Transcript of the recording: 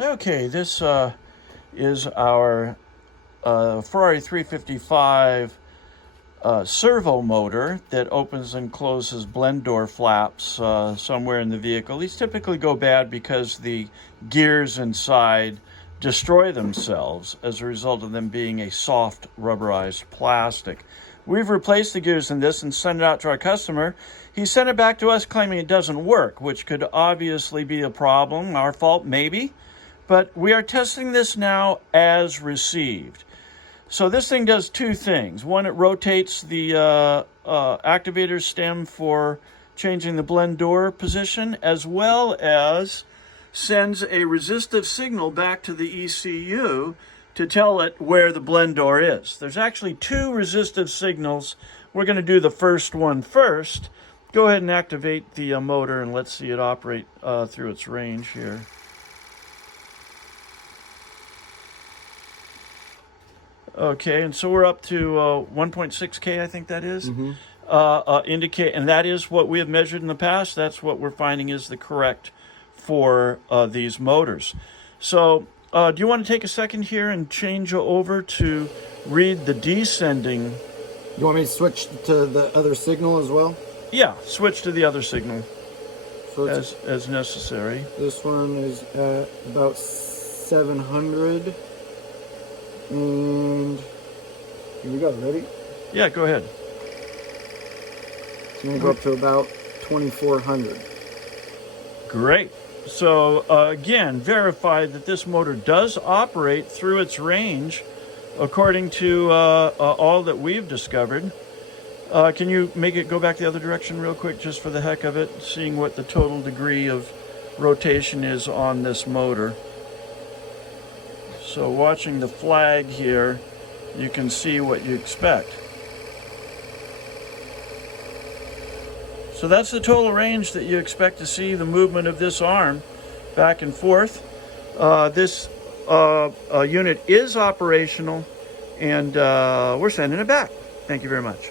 Okay, this is our Ferrari 355 servo motor that opens and closes blend door flaps somewhere in the vehicle. These typically go bad because the gears inside destroy themselves as a result of them being a soft rubberized plastic. We've replaced the gears in this and sent it out to our customer. He sent it back to us claiming it doesn't work, which could obviously be a problem, our fault maybe, but we are testing this now as received. So this thing does two things. One, it rotates the activator stem for changing the blend door position, as well as sends a resistive signal back to the ECU to tell it where the blend door is. There's actually two resistive signals. We're going to do the first one first. Go ahead and activate the motor and let's see it operate through its range here. Okay, and so we're up to 1.6K, I think that is. Indicate, and that is what we have measured in the past. That's what we're finding is the correct for these motors. So do you want to take a second here and change over to read the descending? You want me to switch to the other signal as well? Yeah, switch to the other signal So as necessary. this one is at about 700. And here we go, ready? Yeah, go ahead. It's going to go up to about 2400. Great. So again, verify that this motor does operate through its range according to all that we've discovered. Can you make it go back the other direction real quick just for the heck of it, seeing what the total degree of rotation is on this motor? So watching the flag here, you can see what you expect. So that's the total range that you expect to see the movement of this arm back and forth. This unit is operational, and we're sending it back. Thank you very much.